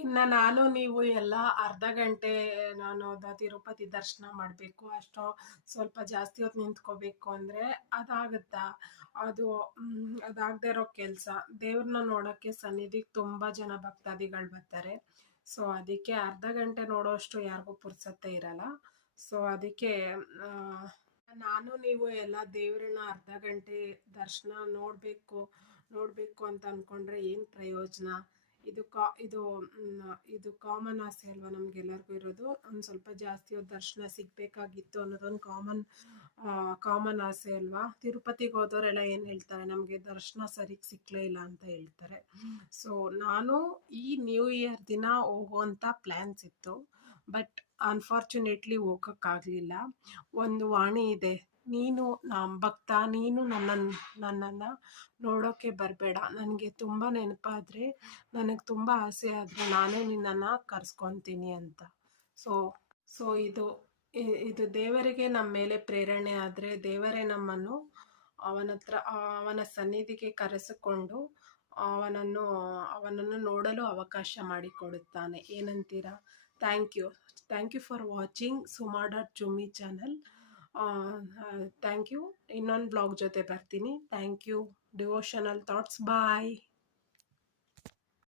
ಇನ್ನು ನಾನು ನೀವು ಎಲ್ಲ ಅರ್ಧ ಗಂಟೆ ನಾನು ತಿರುಪತಿ ದರ್ಶನ ಮಾಡಬೇಕು ಅಷ್ಟೋ ಸ್ವಲ್ಪ ಜಾಸ್ತಿ ಹೊತ್ತು ನಿಂತ್ಕೋಬೇಕು ಅಂದರೆ ಅದಾಗುತ್ತಾ ಅದು ಅದಾಗದೇ ಇರೋ ಕೆಲಸ. ದೇವ್ರನ್ನ ನೋಡೋಕ್ಕೆ ಸನ್ನಿಧಿಗೆ ತುಂಬ ಜನ ಭಕ್ತಾದಿಗಳು ಬರ್ತಾರೆ. ಸೊ ಅದಕ್ಕೆ ಅರ್ಧ ಗಂಟೆ ನೋಡೋಷ್ಟು ಯಾರಿಗೂ ಪುರ್ಸತ್ತೆ ಇರಲ್ಲ. ಸೊ ಅದಕ್ಕೆ ನಾನು ನೀವು ಎಲ್ಲ ದೇವ್ರನ್ನ ಅರ್ಧ ಗಂಟೆ ದರ್ಶನ ನೋಡಬೇಕು ಅಂತ ಅಂದ್ಕೊಂಡ್ರೆ ಏನು ಪ್ರಯೋಜನ? ಇದು ಕಾಮನ್ ಆಸೆ ಅಲ್ವಾ ನಮಗೆಲ್ಲರಿಗೂ ಇರೋದು. ಒಂದು ಸ್ವಲ್ಪ ಜಾಸ್ತಿ ಹೊತ್ತು ದರ್ಶನ ಸಿಗಬೇಕಾಗಿತ್ತು ಅನ್ನೋದೊಂದು ಕಾಮನ್ ಆಸೆ ಅಲ್ವಾ. ತಿರುಪತಿಗೆ ಹೋದವರೆಲ್ಲ ಏನು ಹೇಳ್ತಾರೆ, ನಮಗೆ ದರ್ಶನ ಸರಿಗೆ ಸಿಕ್ಕಲೇ ಇಲ್ಲ ಅಂತ ಹೇಳ್ತಾರೆ. ಸೊ ನಾನು ಈ ನ್ಯೂ ಇಯರ್ ದಿನ ಹೋಗುವಂಥ ಪ್ಲ್ಯಾನ್ಸ್ ಇತ್ತು, ಬಟ್ ಅನ್ಫಾರ್ಚುನೇಟ್ಲಿ ಹೋಗೋಕ್ಕಾಗಲಿಲ್ಲ. ಒಂದು ವಾಣಿ ಇದೆ, ನೀನು ಭಕ್ತ, ನೀನು ನನ್ನನ್ನು ನೋಡೋಕ್ಕೆ ಬರಬೇಡ. ನನಗೆ ತುಂಬ ನೆನಪಾದರೆ, ನನಗೆ ತುಂಬ ಆಸೆ ಆದರೆ ನಾನೇ ನಿನ್ನನ್ನು ಕರೆಸ್ಕೊತೀನಿ ಅಂತ. ಸೊ ಇದು ದೇವರಿಗೆ ನಮ್ಮ ಮೇಲೆ ಪ್ರೇರಣೆ ಆದರೆ ದೇವರೇ ನಮ್ಮನ್ನು ಅವನ ಸನ್ನಿಧಿಗೆ ಕರೆಸಿಕೊಂಡು ಅವನನ್ನು ನೋಡಲು ಅವಕಾಶ ಮಾಡಿಕೊಡುತ್ತಾನೆ. ಏನಂತೀರಾ? ಥ್ಯಾಂಕ್ ಯು ಫಾರ್ ವಾಚಿಂಗ್ ಸುಮಾ.ಜುಮ್ಮಿ ಚಾನಲ್. Thank you. ಇನ್ನೊಂದು ಬ್ಲಾಗ್ ಜೊತೆ ಬರ್ತೀನಿ. Thank you. Devotional thoughts. Bye.